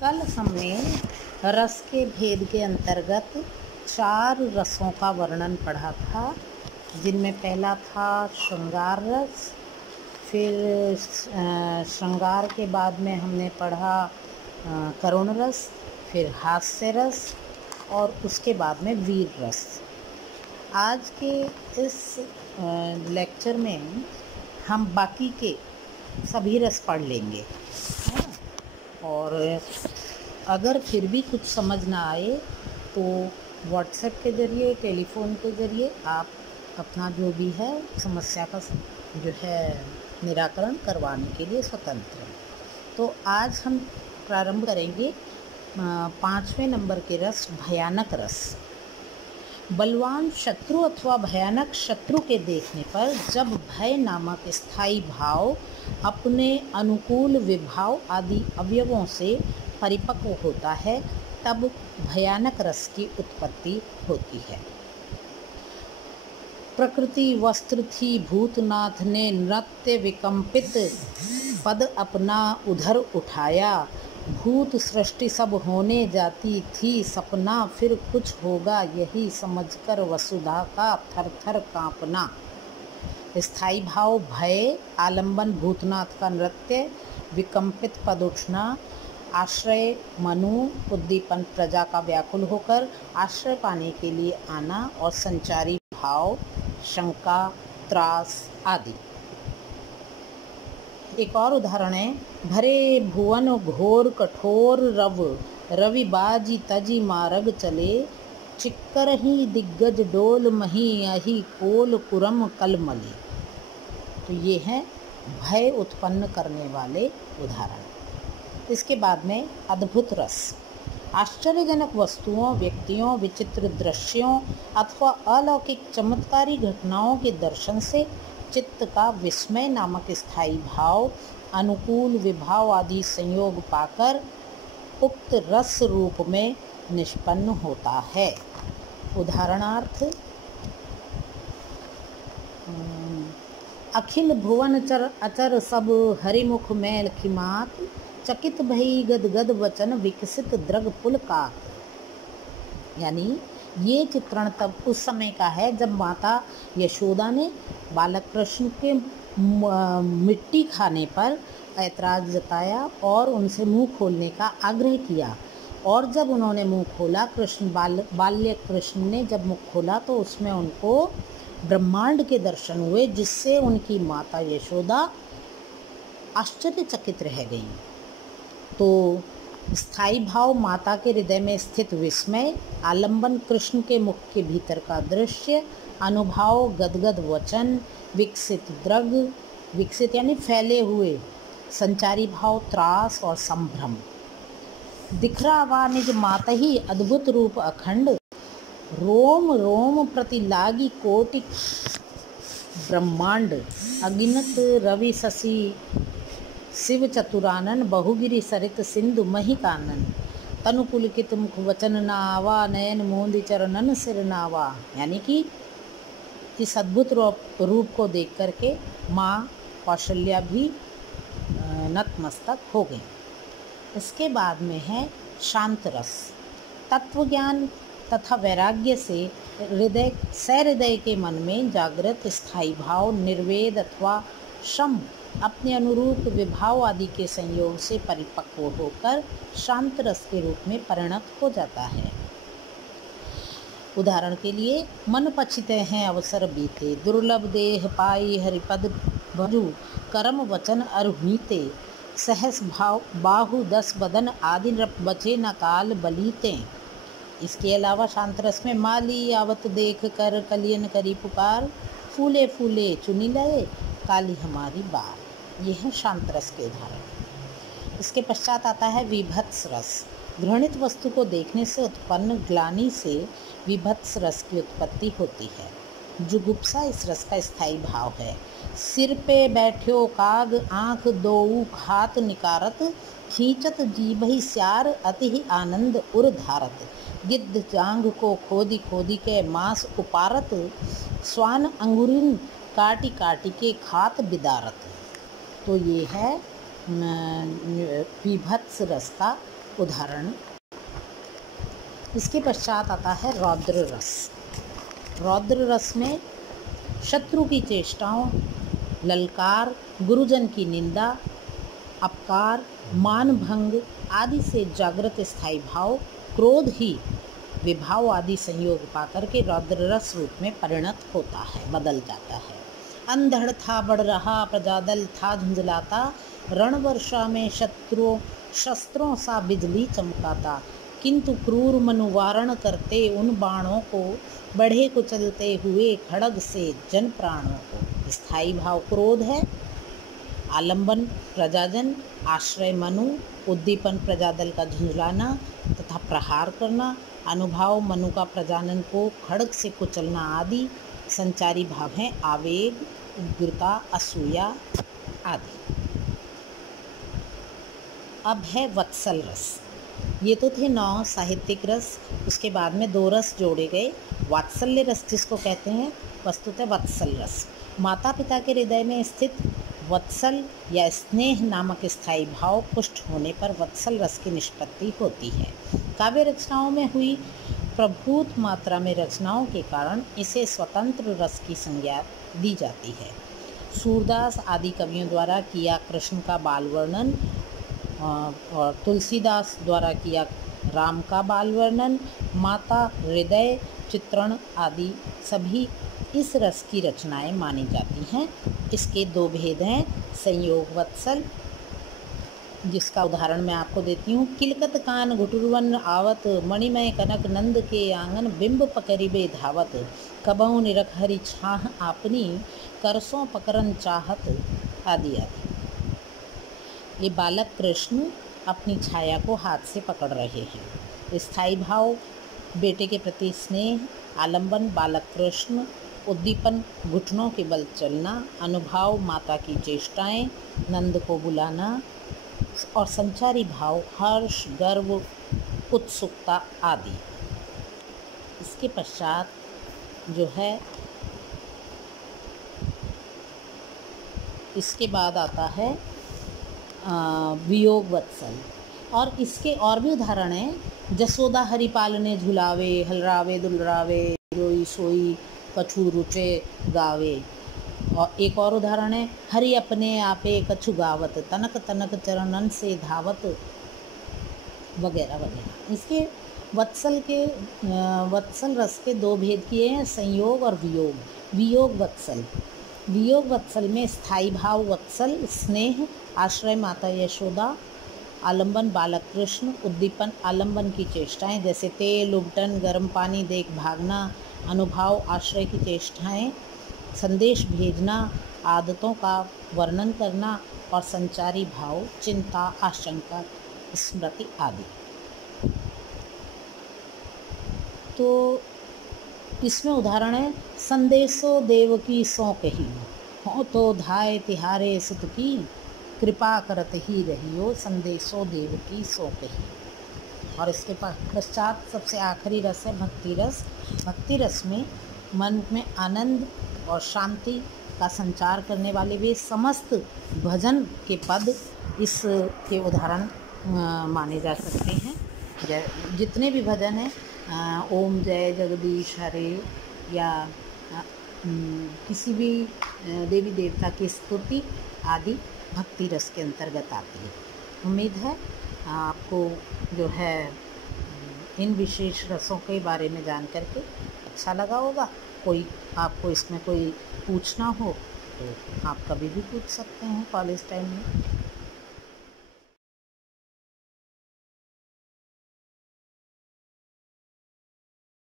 कल हमने रस के भेद के अंतर्गत 4 रसों का वर्णन पढ़ा था, जिनमें पहला था श्रृंगार रस। फिर श्रृंगार के बाद में हमने पढ़ा करुण रस, फिर हास्य रस और उसके बाद में वीर रस। आज के इस लेक्चर में हम बाकी के सभी रस पढ़ लेंगे, है ना? और अगर फिर भी कुछ समझ ना आए तो व्हाट्सएप के ज़रिए, टेलीफ़ोन के ज़रिए आप अपना जो भी है समस्या का जो है निराकरण करवाने के लिए स्वतंत्र हैं। तो आज हम प्रारंभ करेंगे 5वें नंबर के रस, भयानक रस। बलवान शत्रु अथवा भयानक शत्रु के देखने पर जब भय नामक स्थायी भाव अपने अनुकूल विभाव आदि अवयवों से परिपक्व होता है, तब भयानक रस की उत्पत्ति होती है। प्रकृति वस्त्र थी भूतनाथ ने नृत्य विकम्पित पद अपना उधर उठाया, भूत सृष्टि सब होने जाती थी सपना, फिर कुछ होगा यही समझकर वसुधा का थर थर कांपना। स्थायी भाव भय, आलंबन भूतनाथ का नृत्य, विकम्पित पद उठना, आश्रय मनु, उद्दीपन प्रजा का व्याकुल होकर आश्रय पाने के लिए आना, और संचारी भाव शंका, त्रास आदि। एक और उदाहरण है, भरे भुवन घोर कठोर रवि बाजी तजी मार्ग चले, चिक्कर ही दिग्गज डोल मही अही कोल कुरम कलमली। तो ये हैं भय उत्पन्न करने वाले उदाहरण। इसके बाद में अद्भुत रस। आश्चर्यजनक वस्तुओं, व्यक्तियों, विचित्र दृश्यों अथवा अलौकिक चमत्कारी घटनाओं के दर्शन से चित्त का विस्मय नामक स्थायी भाव, अनुकूल विभाव आदि संयोग पाकर उक्त रस रूप में निष्पन्न होता है। उदाहरणार्थ, अखिल भुवन चर अचर सब हरिमुख मैल खिमात, चकित भई गदगद वचन विकसित द्रग पुल का। यानी ये चित्रण तब उस समय का है जब माता यशोदा ने बालक कृष्ण के मिट्टी खाने पर ऐतराज़ जताया और उनसे मुंह खोलने का आग्रह किया, और जब उन्होंने मुंह खोला, बाल्य कृष्ण ने जब मुंह खोला तो उसमें उनको ब्रह्मांड के दर्शन हुए, जिससे उनकी माता यशोदा आश्चर्यचकित रह गई। तो स्थायी भाव माता के हृदय में स्थित विस्मय, आलंबन कृष्ण के मुख के भीतर का दृश्य, अनुभाव गदगद वचन, विकसित द्रग, विकसित यानी फैले हुए, संचारी भाव त्रास और संभ्रम। दिखरा वा निज मात ही अद्भुत रूप अखंड, रोम रोम प्रति लागी कोटि ब्रह्मांड, अगिनत रवि शशि शिव चतुरानन, बहुगिरि सरित सिंधु मही कानन, तनु पुलकित मुख वचन नावा, नयन मोंदि चरणन सिर नावा। यानी कि इस अद्भुत रूप को देख करके माँ कौशल्या भी नतमस्तक हो गई। इसके बाद में है शांत रस। तत्वज्ञान तथा वैराग्य से सहृदय के मन में जागृत स्थायी भाव, निर्वेद अथवा शम अपने अनुरूप विभाव आदि के संयोग से परिपक्व होकर शांत रस के रूप में परिणत हो जाता है। उदाहरण के लिए, मन पछिते हैं अवसर बीते, दुर्लभ देह पाई हरिपद भजु, करम वचन अरुहीते, सहस भाव बाहु 10 बदन आदि बचे न काल बलीते। इसके अलावा शांत रस में माली आवत देख कर कलियन करी पुकार, फूले फूले चुनी लए काली हमारी बार। ये है शांत रस के उदाहरण। इसके पश्चात आता है विभत्स रस। घृणित वस्तु को देखने से उत्पन्न ग्लानि से विभत्स रस की उत्पत्ति होती है। जुगुप्सा इस रस का स्थायी भाव है। सिर पे बैठ्यो काग आँख दोऊ खात निकारत, खींचत जीभहि स्यार अति ही आनंद उर धारत, गिद्ध जांग को खोदी खोदी के मांस उपारत, स्वान अंगुरिन काटी काटी के खात बिदारत। तो ये है विभत्स रस का उदाहरण। इसके पश्चात आता है रौद्र रस। रौद्र रस में शत्रु की चेष्टाओं, ललकार, गुरुजन की निंदा, अपकार, मानभंग आदि से जागृत स्थायी भाव, क्रोध ही विभाव आदि संयोग पाकर के रौद्र रस रूप में परिणत होता है, बदल जाता है। अंधड़ था बढ़ रहा, प्रजादल था झुंझलाता, रण वर्षा में शस्त्रों सा बिजली चमकाता, किंतु क्रूर मनुवारण करते उन बाणों को, बढ़े कुचलते हुए खड़ग से जन प्राणों को। स्थायी भाव क्रोध है, आलंबन प्रजाजन, आश्रय मनु, उद्दीपन प्रजादल का झुंझलाना तथा प्रहार करना, अनुभाव मनु का प्रजानन को खड़ग से कुचलना आदि संचारी भाव हैं आवेग, उग्रता, असूया आदि। अब है वत्सल रस। ये तो थे 9 साहित्यिक रस, उसके बाद में 2 रस जोड़े गए। वात्सल्य रस जिसको कहते हैं, वस्तुतः वत्सल रस माता पिता के हृदय में स्थित वत्सल या स्नेह नामक स्थायी भाव पुष्ट होने पर वत्सल रस की निष्पत्ति होती है। काव्य रचनाओं में हुई प्रभूत मात्रा में रचनाओं के कारण इसे स्वतंत्र रस की संज्ञा दी जाती है। सूरदास आदि कवियों द्वारा किया कृष्ण का बाल वर्णन और तुलसीदास द्वारा किया राम का बाल वर्णन, माता हृदय चित्रण आदि सभी इस रस की रचनाएं मानी जाती हैं। इसके 2 भेद हैं, संयोग वत्सल, जिसका उदाहरण मैं आपको देती हूँ। किलकत कान घुटुरवन आवत, मणिमय कनक नंद के आंगन, बिंब पकरिबे धावत, कबहु निरख हरि छाह आपनी, करसों पकरन चाहत आदि आदि। ये बालक कृष्ण अपनी छाया को हाथ से पकड़ रहे हैं। स्थायी भाव बेटे के प्रति स्नेह, आलंबन बालक कृष्ण, उद्दीपन घुटनों के बल चलना, अनुभाव माता की चेष्टाएं, नंद को बुलाना और संचारी भाव हर्ष, गर्व, उत्सुकता आदि। इसके पश्चात जो है, इसके बाद आता है वियोग वत्सल, और इसके और भी उदाहरण हैं। जसोदा हरि पालने झुलावे, हलरावे दुलरावे, रोई सोई कछु रुचे गावे। और एक और उदाहरण है, हरि अपने आपे कछु गावत, तनक तनक चरणन से धावत वगैरह वगैरह। इसके वत्सल रस के 2 भेद किए हैं, संयोग और वियोग। वियोग वत्सल में स्थायी भाव वत्सल स्नेह, आश्रय माता यशोदा, आलंबन बालक कृष्ण, उद्दीपन आलंबन की चेष्टाएं जैसे तेल उबटन गर्म पानी देख भागना, अनुभाव आश्रय की चेष्टाएं, संदेश भेजना, आदतों का वर्णन करना और संचारी भाव चिंता, आशंका, स्मृति आदि। तो इसमें उदाहरण है, संदेशो देवकी सो कही, हो तो धाय तिहारे सुत की, कृपा करत ही रहियो, संदेशो देवकी सो कही। और इसके पश्चात सबसे आखिरी रस है भक्ति रस। भक्ति रस में मन में आनंद और शांति का संचार करने वाले वे समस्त भजन के पद इस के उदाहरण माने जा सकते हैं। जितने भी भजन हैं, ओम जय जगदीश हरे या किसी भी देवी देवता की स्तुति आदि भक्ति रस के अंतर्गत आती है। उम्मीद है आपको जो है इन विशेष रसों के बारे में जान करके अच्छा लगा होगा। कोई आपको इसमें कोई पूछना हो तो आप कभी भी पूछ सकते हैं कॉलेज टाइम में।